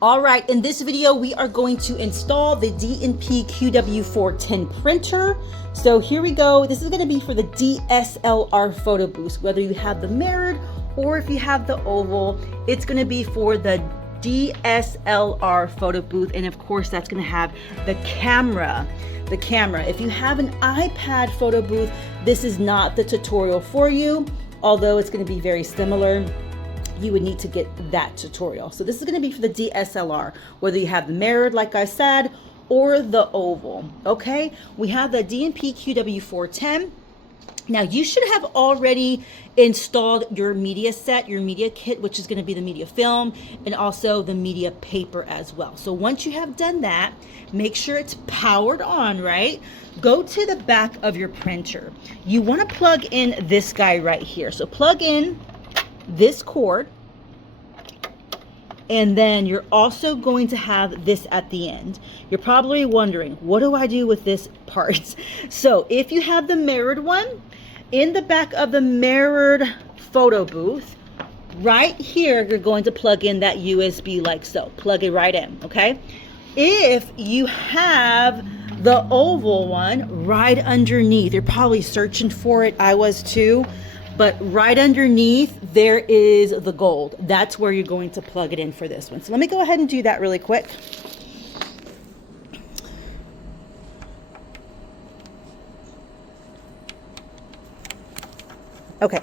All right, in this video, we are going to install the DNP QW410 printer. So here we go. This is going to be for the DSLR Photobooth. Whether you have the mirrored or if you have the oval, it's going to be for the DSLR Photobooth. And of course, that's going to have the camera. If you have an iPad photo booth, this is not the tutorial for you, although it's going to be very similar. You would need to get that tutorial. So this is going to be for the DSLR, whether you have the mirrored, like I said, or the oval. Okay, we have the DNP QW410. Now you should have already installed your media set, your media kit, which is going to be the media film and also the media paper as well. So once you have done that, make sure it's powered on, right? Go to the back of your printer. You want to plug in this guy right here. So plug in this cord, and then you're also going to have this at the end. You're probably wondering, what do I do with this part? So if you have the mirrored one, in the back of the mirrored photo booth, right here, you're going to plug in that USB like so. Plug it right in, okay? If you have the oval one, right underneath, you're probably searching for it, I was too, but right underneath there is the gold. That's where you're going to plug it in for this one. So let me go ahead and do that really quick. Okay,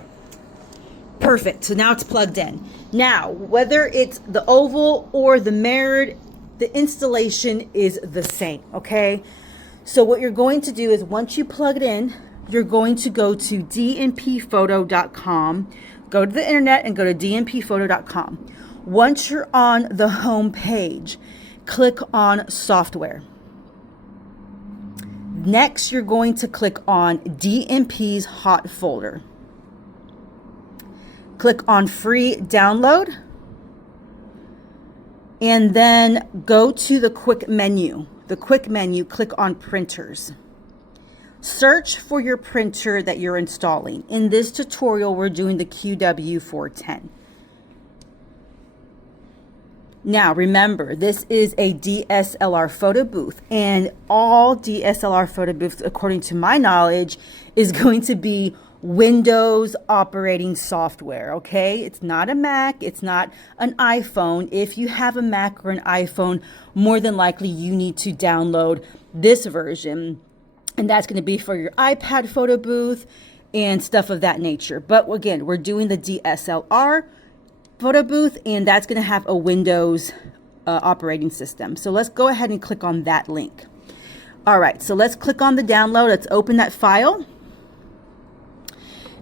perfect. So now it's plugged in. Now, whether it's the oval or the mirrored, the installation is the same, okay? So what you're going to do is once you plug it in, you're going to go to dnpphoto.com, go to the internet and go to dnpphoto.com. Once you're on the home page, click on software. Next, you're going to click on DNP's hot folder. Click on free download, and then go to the quick menu. The quick menu, click on printers. Search for your printer that you're installing. In this tutorial, we're doing the QW410. Now, remember, this is a DSLR photo booth, and all DSLR photo booths, according to my knowledge, is going to be Windows operating software, okay? It's not a Mac, it's not an iPhone. If you have a Mac or an iPhone, more than likely you need to download this version, and that's going to be for your iPad photo booth and stuff of that nature. But again, we're doing the DSLR photo booth, and that's going to have a Windows operating system. So let's go ahead and click on that link. All right, so let's click on the download. Let's open that file.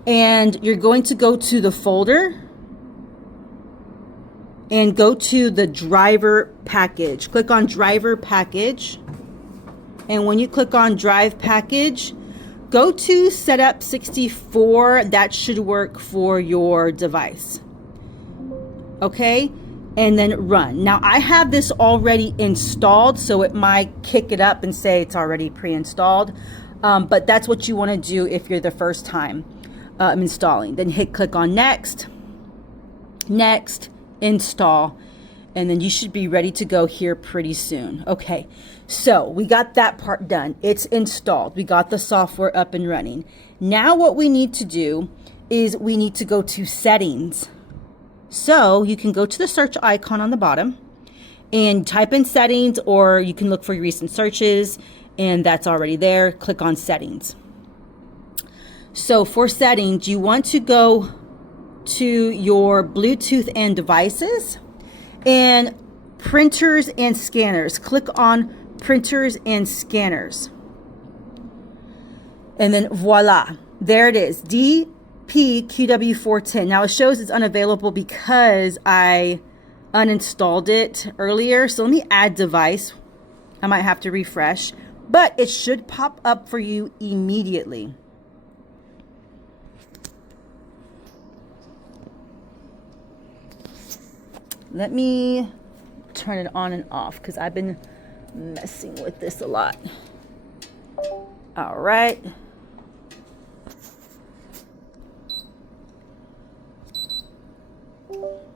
And you're going to go to the folder and go to the driver package. Click on driver package. And when you click on drive package, go to setup 64. That should work for your device. Okay, and then run. Now I have this already installed, so it might kick it up and say it's already pre-installed. But that's what you want to do if you're the first time installing. Then click on next, install, and then you should be ready to go here pretty soon. Okay, so we got that part done. It's installed. We got the software up and running. Now what we need to do is we need to go to settings. So you can go to the search icon on the bottom and type in settings, or you can look for your recent searches, and that's already there. Click on settings. So for settings, you want to go to your Bluetooth and devices and printers and scanners. Click on printers and scanners. And then voila, there it is, DNP QW410. Now it shows it's unavailable because I uninstalled it earlier. So let me add device. I might have to refresh, but it should pop up for you immediately. Let me turn it on and off because I've been messing with this a lot. All right.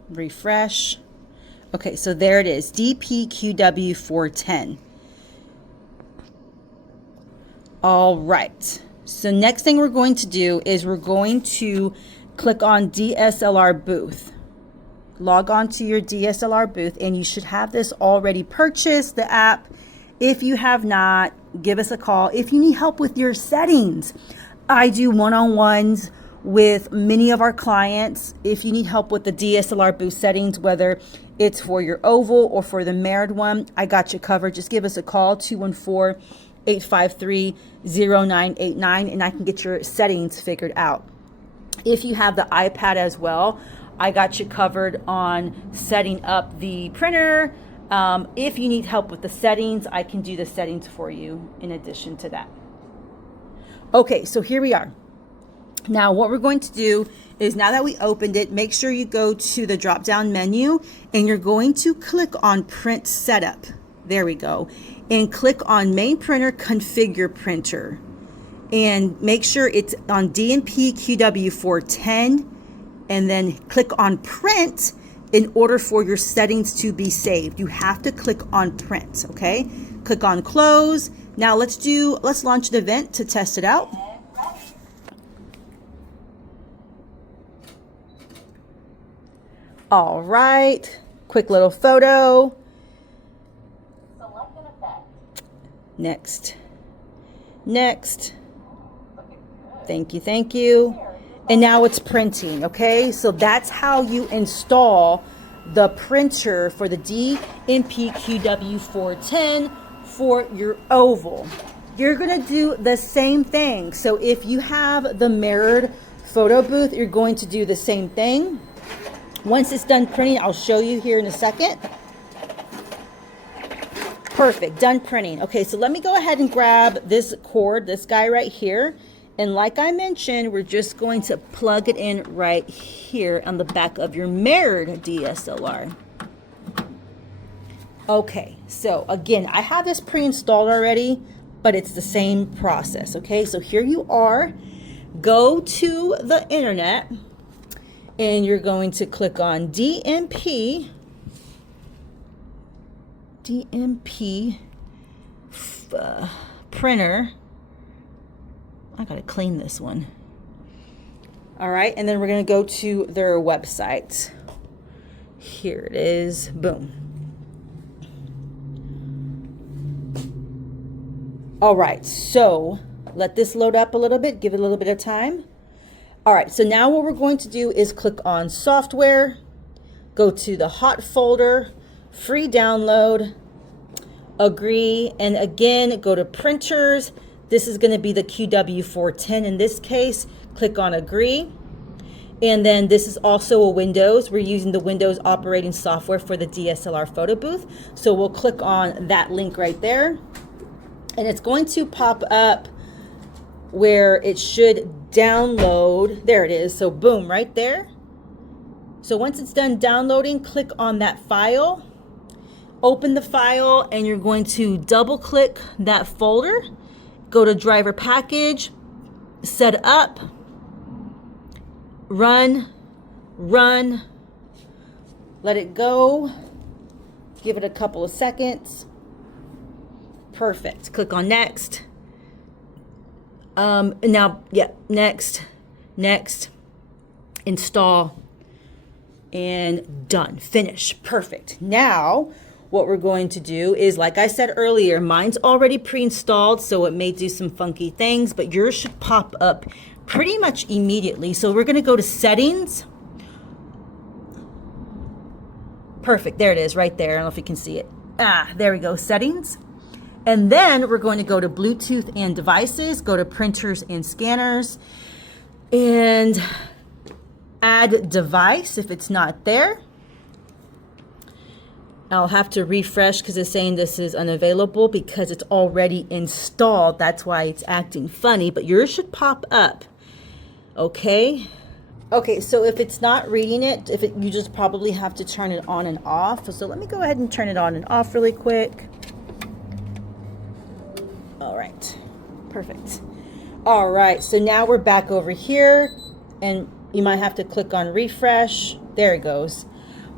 Refresh. Okay, so there it is, DPQW410. All right, so next thing we're going to do is we're going to click on DSLR booth. Log on to your DSLR booth, and you should have this already purchased, the app. If you have not, give us a call. If you need help with your settings, I do one-on-ones with many of our clients. If you need help with the DSLR booth settings, whether it's for your oval or for the mirrored one, I got you covered. Just give us a call, 214-853-0989, and I can get your settings figured out. If you have the iPad as well, I got you covered on setting up the printer. If you need help with the settings, I can do the settings for you in addition to that. Okay, so here we are. Now what we're going to do is, now that we opened it, make sure you go to the drop down menu and you're going to click on print setup. There we go. And click on main printer, configure printer. And make sure it's on DNP QW410, and then click on print in order for your settings to be saved. You have to click on print, okay? Click on close. Now let's launch an event to test it out. All right, quick little photo. Select an effect. Next. Thank you. And now it's printing, okay? So that's how you install the printer for the DNP QW410 for your oval. You're gonna do the same thing. So if you have the mirrored photo booth, you're going to do the same thing. Once it's done printing, I'll show you here in a second. Perfect, done printing. Okay, so let me go ahead and grab this cord, this guy right here. And like I mentioned, we're just going to plug it in right here on the back of your mirrored DSLR. Okay, so again, I have this pre-installed already, but it's the same process, okay? So here you are. Go to the internet, and you're going to click on DNP printer. I gotta clean this one. All right, and then we're gonna go to their website. Here it is, boom. All right, so let this load up a little bit, give it a little bit of time. All right, so now what we're going to do is click on software, go to the hot folder, free download, agree, and again, go to printers. This is going to be the QW410 in this case. Click on agree. And then this is also a Windows. We're using the Windows operating software for the DSLR Photobooth. So we'll click on that link right there. And it's going to pop up where it should download. There it is. So boom, right there. So once it's done downloading, click on that file. Open the file, and you're going to double click that folder. Go to driver package, set up, run, let it go, give it a couple of seconds. Perfect. Click on next. Next, install, and done. Finish. Perfect. Now, what we're going to do is, like I said earlier, mine's already pre-installed, so it may do some funky things, but yours should pop up pretty much immediately. So we're going to go to settings. Perfect. There it is right there. I don't know if you can see it. There we go. Settings. And then we're going to go to Bluetooth and devices, go to printers and scanners, and add device if it's not there. I'll have to refresh because it's saying this is unavailable because it's already installed. That's why it's acting funny, but yours should pop up. Okay. Okay, so if it's not reading it, you just probably have to turn it on and off. So let me go ahead and turn it on and off really quick. All right, perfect. All right, so now we're back over here, and you might have to click on refresh. There it goes.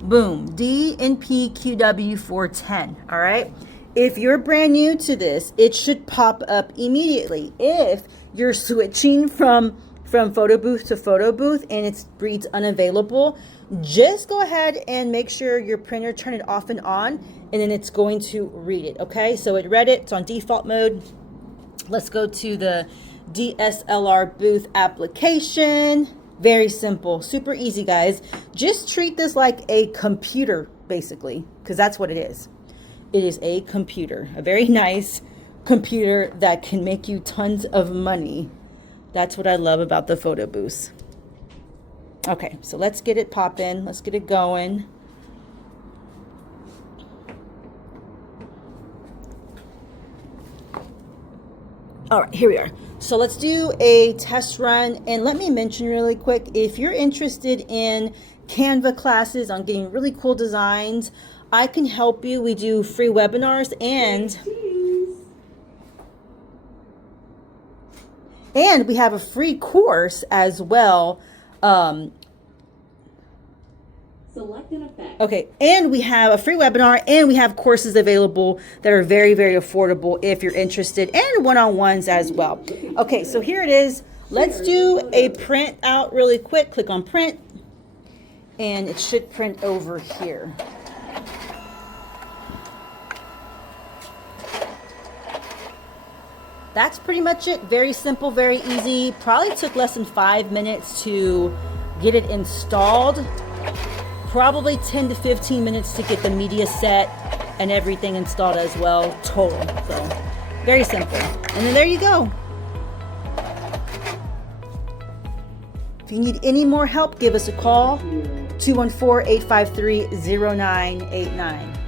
Boom, DNP QW410, all right? If you're brand new to this, it should pop up immediately. If you're switching from photo booth to photo booth and it reads unavailable, just go ahead and make sure your printer turn it off and on, and then it's going to read it, okay? So it read it, it's on default mode. Let's go to the DSLR booth application. Very simple, super easy, guys. Just treat this like a computer, basically, because that's what it is. It is a computer, a very nice computer that can make you tons of money. That's what I love about the photo booths. Okay, so let's get it popping. Let's get it going. All right, here we are. So let's do a test run. And let me mention really quick, if you're interested in Canva classes on getting really cool designs, I can help you. We do free webinars and we have a free course as well. Select an effect. Okay, and we have a free webinar and we have courses available that are very, very affordable if you're interested, and one-on-ones as well. Okay, so here it is. Let's do a print out really quick. Click on print and it should print over here. That's pretty much it. Very simple, very easy. Probably took less than 5 minutes to get it installed. Probably 10 to 15 minutes to get the media set and everything installed as well, total. So very simple. And then there you go. If you need any more help, give us a call, 214-853-0989.